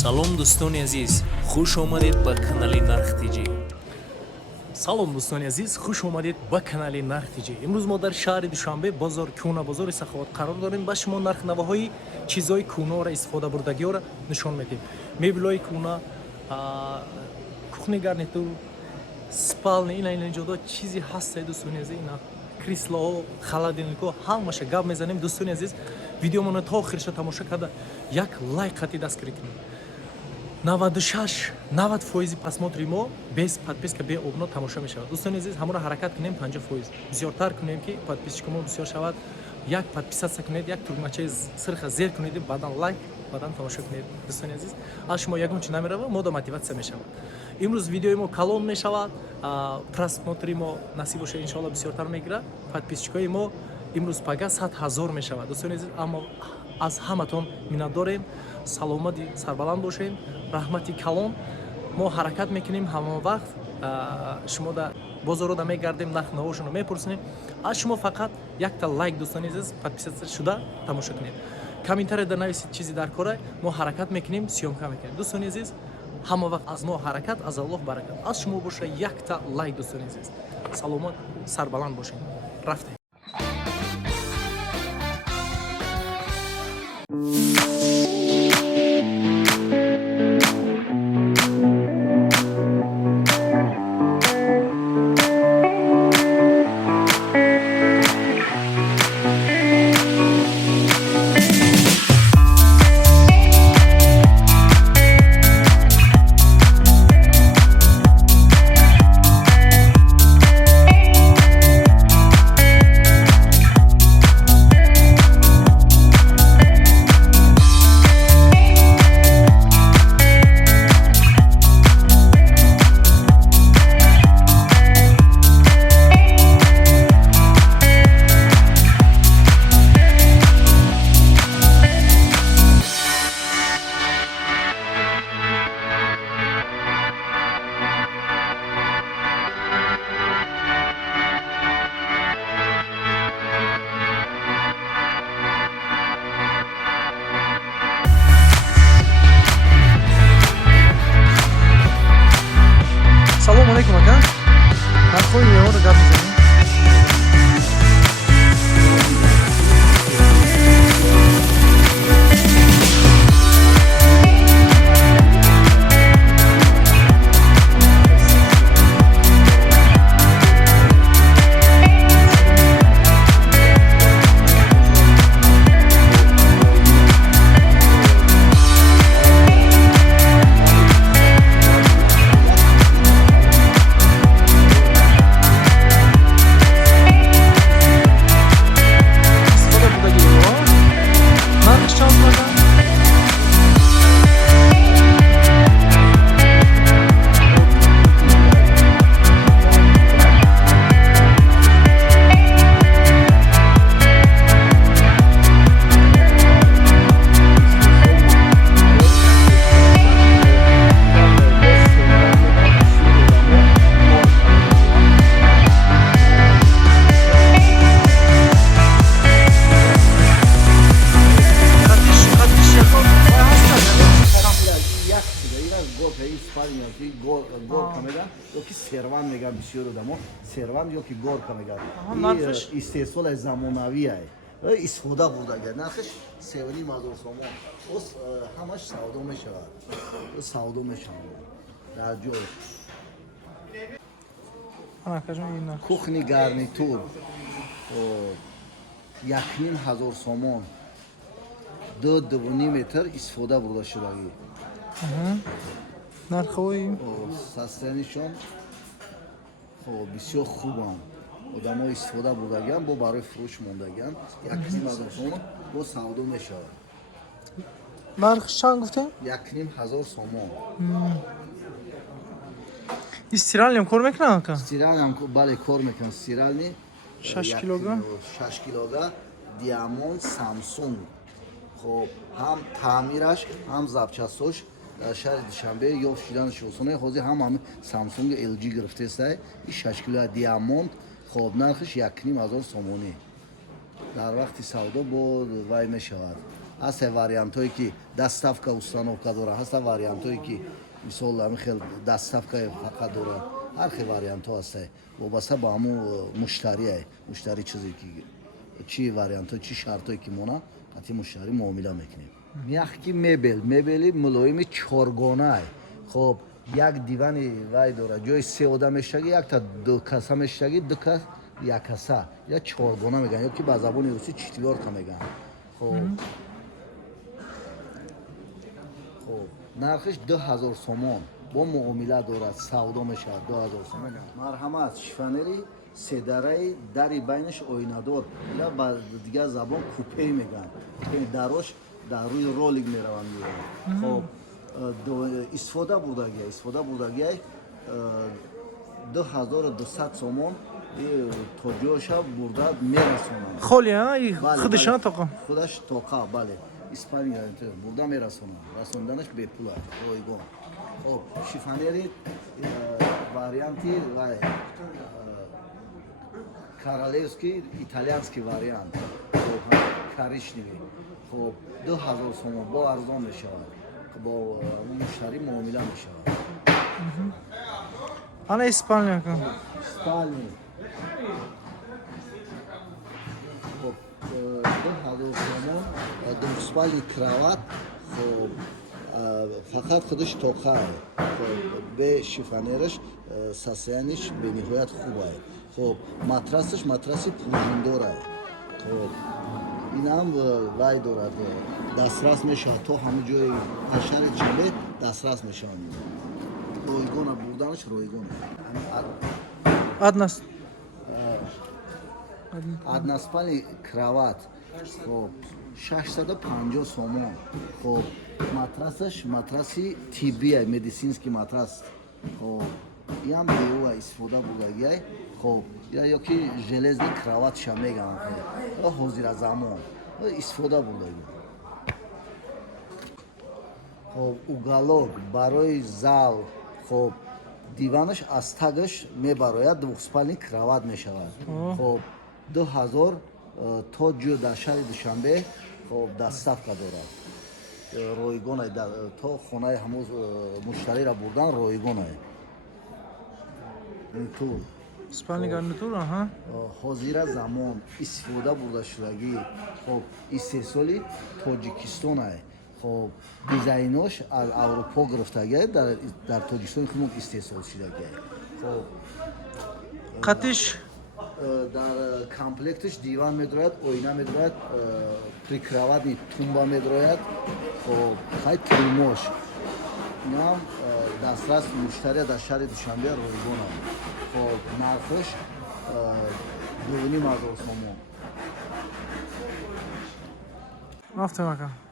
салом дӯстони азиз, хуш омадед ба канали Нарх Тиҷи. салом дӯстони азиз, хуш омадед ба канали Нарх Тиҷи. имрӯз мо дар шаҳри Душанбе бозор кӯна бозори саховат қарор дорем. Ба шумо нархнавоҳои чизҳои кӯнаро истифода бурдагиёро нишон медиҳем. меблои кӯна, кухни гарнитур, спални ина инҷодо чизи ҳаста дӯстони азиз, ина крислоҳо, холодильникҳо, ҳамаша гап мезанем. дӯстони азиз, видеомоно то охирша тамоша карда як лайк хати дастгирӣ кунед. 96-90% просмотри мо без подписка, бе обунот тамоша мешавад. дӯстони азиз, ҳамаро ҳаракат кунем 50%. бисёртар кунем ки подписчикамо бисёр шавад. Як подписатсия кунед, як турмачаи сирха зер кунед, баъдан лайк, баъдан тамоша кунед. дӯстони азиз, аз шумо ягон чи намерава, модо мотиватсия мешавад. имрӯз видеои мо калон мешавад, просмотри мо насиб боша иншоалло бисёртар мегирад. подписчикои мо имрӯз пага 100 000 мешавад. дӯстони азиз, аммо аз ҳаматон миннатдорем. саломати сарбаланд бошед, раҳмати калон. мо ҳаракат мекунем ҳамон вақт, шумо да бозорода мегардем, нархнавошонро мепурсем. аз шумо фақат якта лайк, дӯстони азиз, подписатсия шуда тамоша кунед. комментарияда нависед чизи дар кора, мо ҳаракат мекунем, сиёмка мекунем. дӯстони азиз, ҳама вақт аз мо ҳаракат, аз Аллоҳ баракат. аз шумо боша якта лайк, дӯстони азиз. саломат, сарбаланд бошед. рафтем. салом алейкум ака. нархҳои меҳорро гап мезанем. горка мегӯяд ёки серван мегӯяд бисёр одамо серван ёки горка мегӯяд. истеҳсоли замонавӣ истифода бурдагиад. нархиш 7,500 сомон. боз ҳамаш савдо мешавад. савдо мешавад дар ҷош. кухни гарнитур 1,500 сомон. 2-2,5 метр истифода бурда шудагӣ. нархҳои састанишон бисёр хубанд. одамо истифода бурдагианд, бо барои фурӯш мондагианд. 1,500 сомон бо савдо мешавад. нарх чанд гуфтем? 1,500 сомон. стиралним кор мекунад ака? Стиралним бале кор мекунад. Стирални 6 килога 6 килога диамонд Samsung. хоб ҳам таъмираш, ҳам запчастош дар шаҳри Душанбе ёфт шуданаш осоне. ҳозир ҳам Samsung LG гирифтестай. 6 кило диамонд. хоб нархиш 1,500 сомонӣ. дар вақти савдо бо вай мешавад. ҳаста вариантҳое ки доставка установка дорад, ҳаста вариантҳое ки мисол ҳамин доставка фақат дорад. ҳар хел вариантҳо ҳаста вобаста ба ҳамун муштарие. Муштари чизе ки чӣ вариантҳо чӣ шартое ки монад қати муштарӣ муомила мекунем. мягкий мебели мулоими чоргона. хоб як дивани вай дорад ҷои се одам мештаги якта ду каса мештаги ду кас як каса я чоргона мегӯянд ё ки ба забони русӣ четвёрка мегӯянд. хоб нархиш 2000 сомон бо муомила дорад, савдо мешавад 2000 сомон. марҳамат шифонери седараи дари байнаш оинадор ё ба дигар забон купе мегӯянд. дарош дар рӯи ролик мераванд. хоб истифода бурдагиай 2200 сомон то ҷоша бурда мерасонанд. холи худашон тоқа худаш тоқа бале испания бурда мерасонанд. расонданаш бепул аст ройгон. хоб шифонери варианти королевский итальянский вариант коричневый. хоб 2000 сомон бо арзон мешавад. бо муштарӣ муомила мешавад. ана испания спальни. хоб 2000 сомон двухспальный кроват. хоб фақат худаш тоқа. хоб бе шифонераш состояниш бениҳоят хуб аст. хоб матраси пружиндор аст. хоб инам вай дорад дастрас мешавад то ҳама ҷои ҳашари ҷиле дастрас мешавад. ройгона бурданаш ройгон односпальный кроват. хоб 650 сомон. хоб матраси тиббия медицинский матрас. хоб ям беуа истифода бурдагиай. хоб ё ки железный кроват ша мегӯянд. ҳозиразамон истифода бурдаги. хоб уголок барои зал. хоб диванаш аз тагаш мебарояд двухспальный кроват мешавад. хоб 2000 то ҷо дар шаҳри душанбе. хоб доставка дорад. ройгонай то хонаи ҳамуз муштариро бурдан ройгонай. интур спальни гарнитур ҳозира замон истифода бурдашудагӣ. хоб истеҳсоли тоҷикистон аст. хоб дизайнош аз аврупо гирифтагиаст дар тоҷикистони худмон истеҳсол шудагиаст. хоб қатиш дар комплектиш диван медорояд, оина медорояд, прикроватни тумба медорояд. хоб хай тримош инам дастрас муштария дар шаҳри душанбе ройгон аст. хоб нархиш 2500 сомон.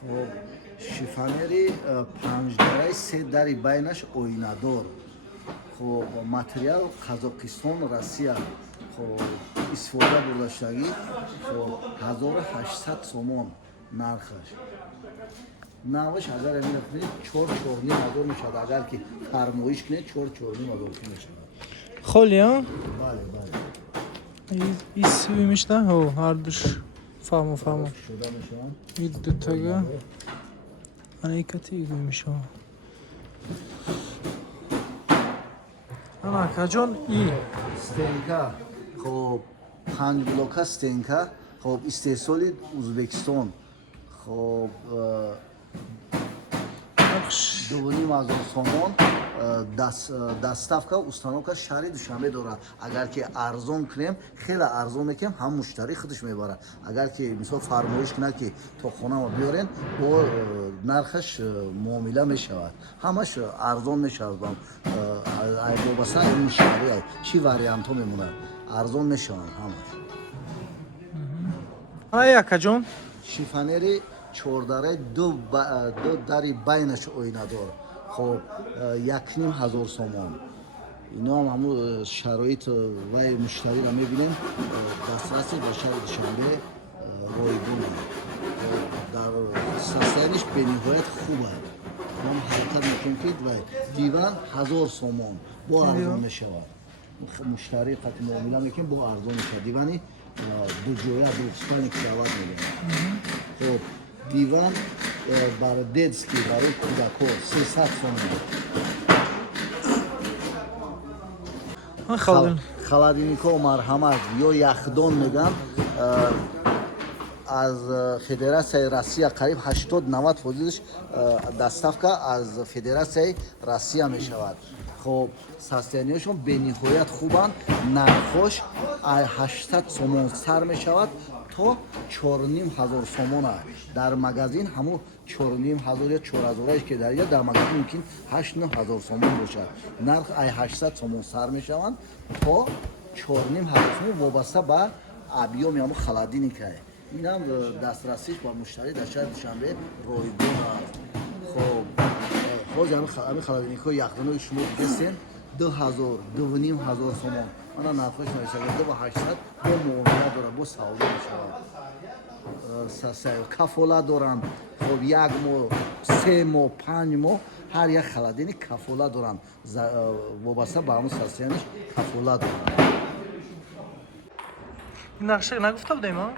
хоб шифонери панҷдараи се дари байнаш оинадор. хоб материал қазоқистон россия. хоб истифода бурдашудагӣ. хоб 1800 сомон нархаш. навш агар мехоҳед 4-4,5 мешавад. агар ки фармоиш кунед 4-4,5 мешавад. холи бале иси мешта ҳардуш фаҳмо шуда мешавад. ин дутага ана икати мешавад. ана каҷон стенка. хоб 5 блока стенка. хоб истеҳсоли узбекистон. хоб 2500 сомон. доставка установка шаҳри душанбе дорад. агар ки арзон кунем хеле арзон мекунем ҳам муштарӣ худаш мебарад. агар ки мисол фармоиш кунад ки то хонамо биёрен бо нархаш муомила мешавад. ҳамаш арзон мешавад. вобаста муштарӣ чӣ вариантҳо мемонад арзон мешаванд ҳамаш. якаҷон шифонери чордараи ду дари байнаш оинадор. хоб 1500 сомон. ино ҳамун шароит вай муштариро мебинем. дастраси ба шаҳри душанбе ройгон дар состояниш бениҳоят хуб аст. ҳам ҳаракат мекунем ки диван 1000 сомон бо арзон мешавад. муштарӣ қати муомила мекунем бо арзон мешавад. дивани дуҷоя дуспани крават мегӯянд. Хоб диван бар детский барои кӯдако 300 сом. Холодильникҳо марҳамат ё яхдон меган аз Федератсияи Россия қариб 80-90% доставка аз Федератсияи Россия мешавад. Хоб состояниёшон бениҳоят хубанд. Нархош 800 сомон сар мешавад то 4500 сомон аст. Дар магазин ҳамо 4500 ё 4000 ки дар магазин мумкин 8-9000 сомон бошад. Нарх 800 сомон сар мешаванд то 4500 сомон вобаста ба объёми ҳамо холодильника. Инам дастрасиш ба муштарӣ дар шаҳри Душанбе ройгон аст. Хоб ҳозир ҳамин холодильникҳои яхдонаи шумо бисен 2000-2500 сомон. Мана нархош навишта 2800 бо муомила дорад, бо савдо мешавад. Кафола доранд. Хоб 1 моҳ, 3 моҳ, 5 моҳ ҳар як холодильник кафола доранд. Вобаста ба ҳамон состояниш кафола доранд. Нақша нагуфта будем, а?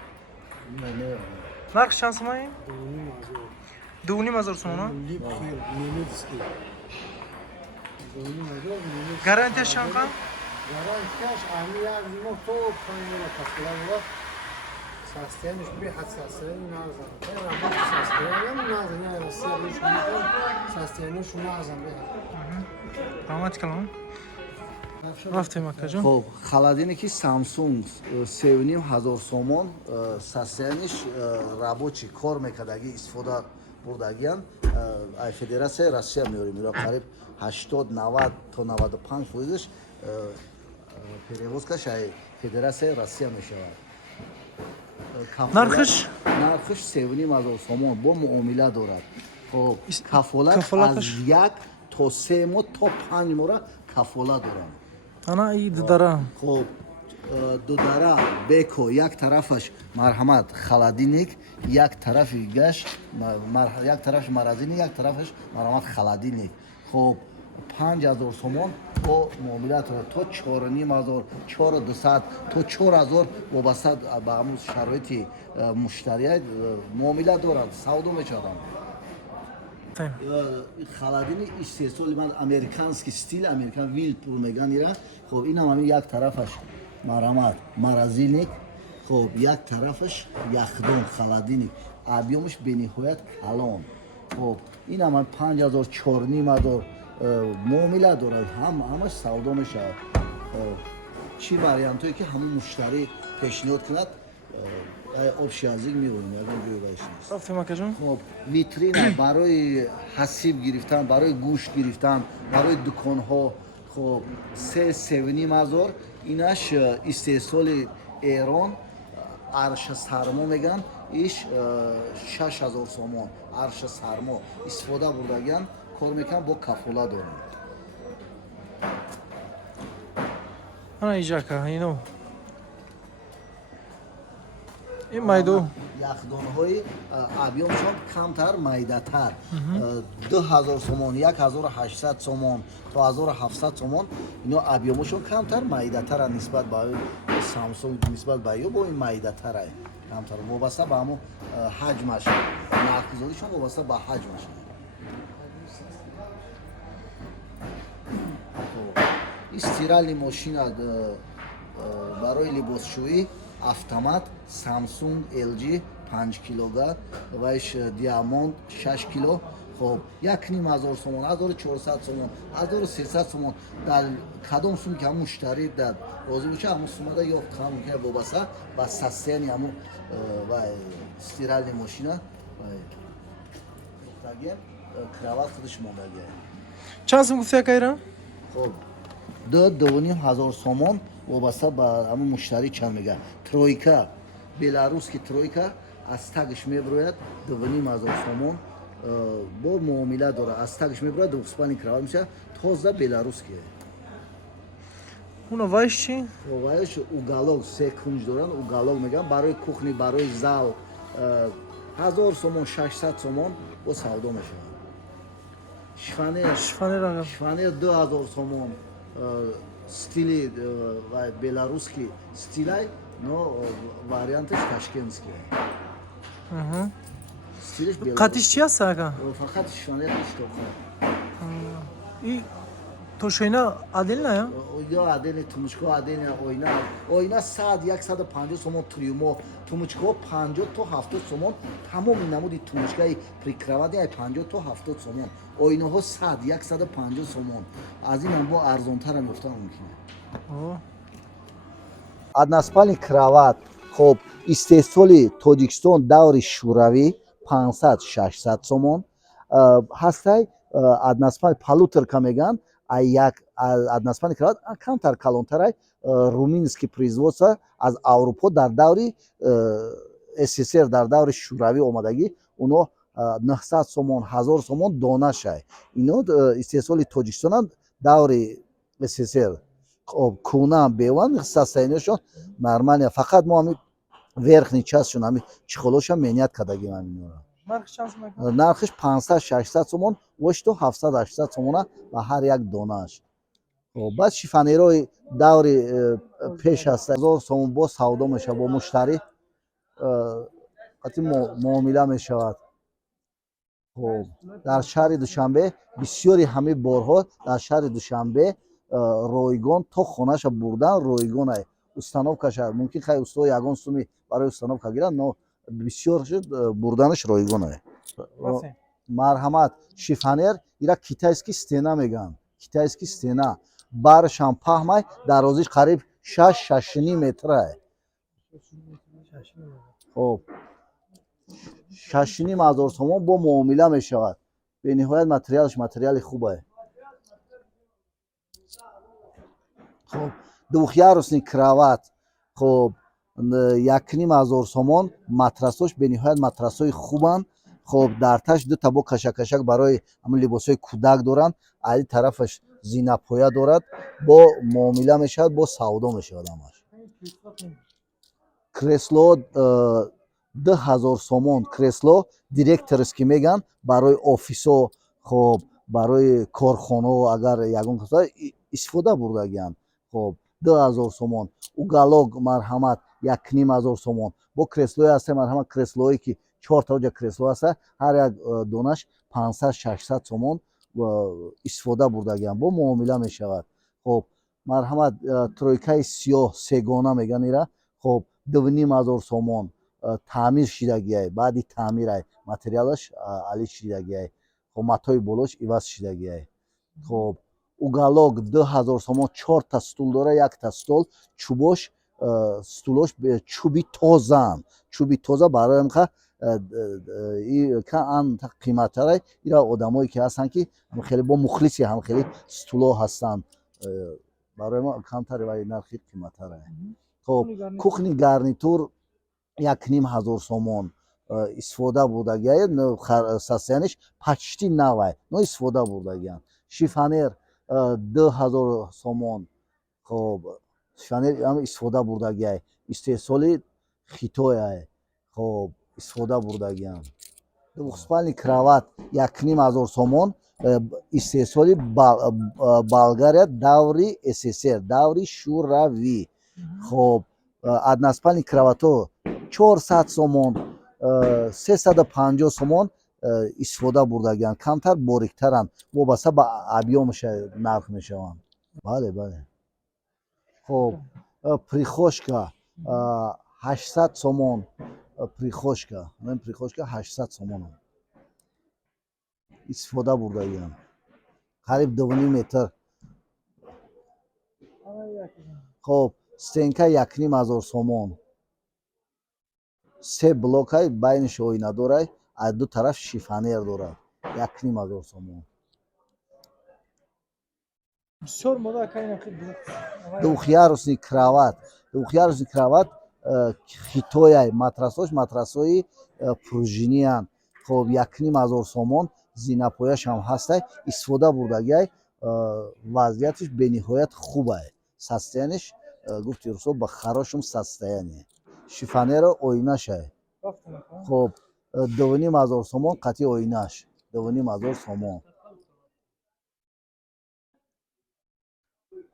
Нарх чанд сомон? 2500 сомон. Гарантияш чанд қан? Гарантияш амияк мо то панела кафола состояниш бехат состояние назан. Работа состояние назан, я Россия состояние назан бехат. Рамат калом. Рафтем акаҷон. Хоб холодильники Samsung 3500 сомон состояниш рабочий кор мекардаги истифода бурдагиян. Ай Федератсияи Россия меорим ира қариб 80-90 то 95% перевозкаш ай Федератсияи Россия мешавад. Нархш 3500 сомон бо муомила дорад. Хоб кафолат аз 1 то 3 моҳ то 5 моҳра кафола дорад. Ана и дудара. Хоб дудара беко як тарафаш марҳамат холодильник, як тарафи гаш, як тарафаш морозильник, як тарафаш марҳамат холодильник. Хоб 5000 сомон бо муомила то 4500, 4200 то 4000 вобаста ба ҳамон шароити муштария муомила дорад, савдо мешаванд. Холодильник истеҳсоли ман американский стил, американ Whirlpool меган ира. Хоб инам ҳамин як тарафаш марҳамат морозильник, хоб як тарафаш яхдон холодильник, объёмиш бениҳоят калон. Хоб инам 5000, 4500 муомила дорад, ҳамаш савдо мешавад. Чӣ вариантое ки ҳамон муштарӣ пешниҳод кунад, общий язык мебонем, ягон ҷое баиш нест. Рафтем акаҷон. Хоб витрина барои ҳасиб гирифтан, барои гӯшт гирифтан, барои дуконҳо, хоб 3500, инаш истеҳсоли Эрон арша сармо меган, иш 6000 сомон арша сармо истифода бурдагиян, кор мекунанд, бо кафола доранд. Ана иҷака ино. ин майдо яхдонҳои объёмшон камтар, майдатар 2000 сомон, 1800 сомон то 1700 сомон, ино объёмшон камтар, майдатара нисбат ба Samsung, нисбат ба ё бо ин майдатара камтар, вобаста ба ҳамон ҳаҷмаш, нархгузоришон вобаста ба ҳаҷмаш. Стиральни мошина барои либосшӯӣ автомат Samsung LG 5 килогат ваш диамонд 6 кило. Хоб 1500 сомон, 1400 сомон, 1300 сомон. Дар кадом сум ки ҳамон муштарӣ дар розӣ боша, ҳамон сумада ёфт ҳам ки вобаста ба состояние ҳамон стиральни мошина таген крават худаш мондаги. чанд сум гуфти акаира? Хоб 2500 сомон вобаста ба ҳамон муштарӣ чанд мега. Тройка, белорусский тройка аз тагиш меброяд 2500 сомон бо муомила дора. Аз тагиш меброяд двухспальный кровать меша, тоза белорусский. Уна вайш чи? Вайш уголок, се кунҷ доранд, уголок меган барои кухни, барои зал 1000 сомон, 600 сомон бо савдо мешавад. Шифонер 2000 сомон, стили белорусский стилай Но вариантиш ташкентский. Стилиш белорусский. Қатиш чи аст ака? Фақат шифонериш тоқа. И тошойна отдельно я? Я отдельно тумучко, отдельно ойна. Ойна сад 150 сомон трюмо, тумучко 50 то 70 сомон. Тамоми намуди тумучкаи прикравади ай 50 то 70 сомон. Ойнаҳо сад 150 сомон. Аз ин бо арзонтара мефтам мумкине. Односпальный кроват. Хоб истеҳсоли Тоҷикистон даври шӯравӣ 500-600 сомон. Ҳастай односпальный полуторка меган, а як односпальный кроват камтар калонтарай румынский производство аз Аврупо дар даври СССР дар даври шӯравӣ омадагӣ уно 900 сомон 1000 сомон донашай. Ино истеҳсоли Тоҷикистонанд даври СССР кӯна беван состояниешон нормалия. Фақат мо ҳами верхни частшон ҳами чихолоша менят кардагим ҳаминора. Нархиш 500-600 сомон, вошто 700-800 сомона ба ҳар як донааш. Баъд шифонерои даври пеш аст 1000 сомон бо савдо мешавад, бо муштарӣ муомила мешавад. Дар шаҳри Душанбе бисёри ҳами борҳо дар шаҳри Душанбе ройгон то хонаша бурдан ройгонай установкаша мумкин хай усто ягон суми барои установка гирад, но бисёр бурданаш ройгонай. Марҳамат шифонер ира китайский стена меган. Китайский стена баршам паҳмай дарозиш қариб 6-6.5 метрай. Хоб 6,500 сомон бо муомила мешавад. Бениҳоят материалш материали хубай. خب двухъярусный кроват خب 1,500 сомон матрасош бениҳоят матрасои хубанд. خب дарташ ду табо кашакашак барои ҳамин либосои кӯдак доранд. али тарафаш зинапоя дорад, бо муомила мешавад, бо савдо мешавад ҳамаш. кресло 2000 сомон кресло директорский меган барои офисо, خب барои корхонао агар ягон истифода бурдагианд. خب 2000 сомон. уголок марҳамат 1,500 сомон. бо креслое ҳаста марҳамат креслое ки 4 та ҷа кресло ҳаста ҳар як донаш 500-600 сомон истифода бурдагианд, бо муомила мешавад. خب марҳамат тройкаи сиёҳ сегона меган ира. خب 2,500 сомон таъмир шидагиай, баъди таъмирай материалаш али шидагиай. خب матои болош иваз шидагиай. خب уголок 2000 сомон 4 та стул дора, 1 та стол чӯбош стулош чӯби тозаанд. чӯби тоза барои мха кан қиматтарай ира одамое ки ҳастанд ки хеле бо мухлиси ҳам хеле стуло ҳастанд барои мо камтаре вале нархи қиматтарай. خب кухни гарнитур 1,500 сомон истифода бурдагиай, состояниш почти навай, но истифода бурдагианд. шифонер 2000 сомон. خب шифонер ҳам истифода бурдагиай, истеҳсоли Хитояй. خب истифода бурдагианд. двухспальный кроват 1,500 сомон истеҳсоли Болгария даври СССР даври шӯравӣ. خب односпальный кровато 400 сомон 350 сомон истифода бурдагианд. камтар бориктаранд, вобаста ба объёмаша нарх мешаванд. бале бале. خب прихожка 800 сомон. прихожка 800 сомон истифода бурдагианд. қариб 2,5 метр. خب стенка 1,500 сомон. 3 блокай байниш ойна дорад, аз ду тараф шифонер дорад. 1,500 сомон. двухъярусный кроват. двухъярусный кроват Хитояй матрасош матрасои пружиниянд. خب 1,500 сомон зинапояш ҳам ҳастай истифода бурдагиай. вазъиятиш бениҳоят хубай. состояниш гуфти русо ба хорошем состоянии. шифонера ойнашай. خب 2,500 сомон қатъи ойнаш 2,500 сомон.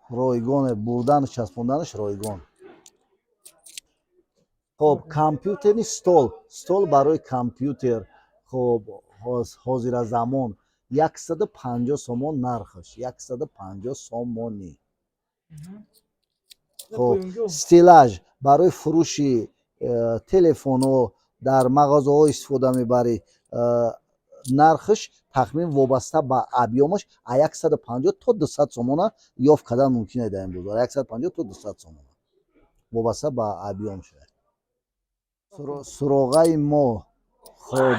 ройгон бурдан часпонданаш ройгон. خب کامپیوتری стол барои компютер خب ҳозира замон 150 сомон нархаш 150 сомонӣ. خب стеллаж барои фурӯши телефонҳо дар мағозаҳо истифода мебарӣ. нархаш тахмин вобаста ба объёмаш 150 то 200 сомона ёфт кардан мумкин аст дар ин бозор. 150 то 200 сомона вобаста ба объёмш. суроғаи мо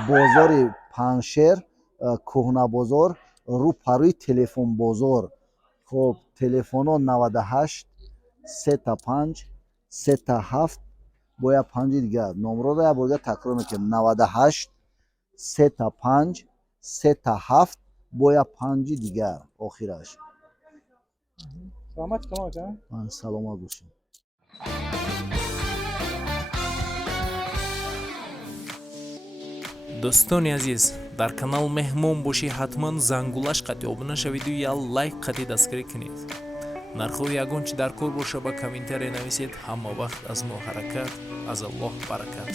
бозори Паншер, кӯҳна бозор, рӯ парӯи телефон бозор. хоб телефоно 98 35 37 боя 5 дигар номроро як бор такрор мекунем 98 35 37 боя 5 дигар охираш. саломат камака. Саломат бошед. дӯстони азиз, дар канал меҳмон бошӣ ҳатман зангулаш қатӣ обуна шавиду я лайк қатӣ дастгирӣ кунед. нархҳои ягон чи дар кор боша ба комментария нависед. ҳама вақт аз мо ҳаракат, аз Аллоҳ баракат.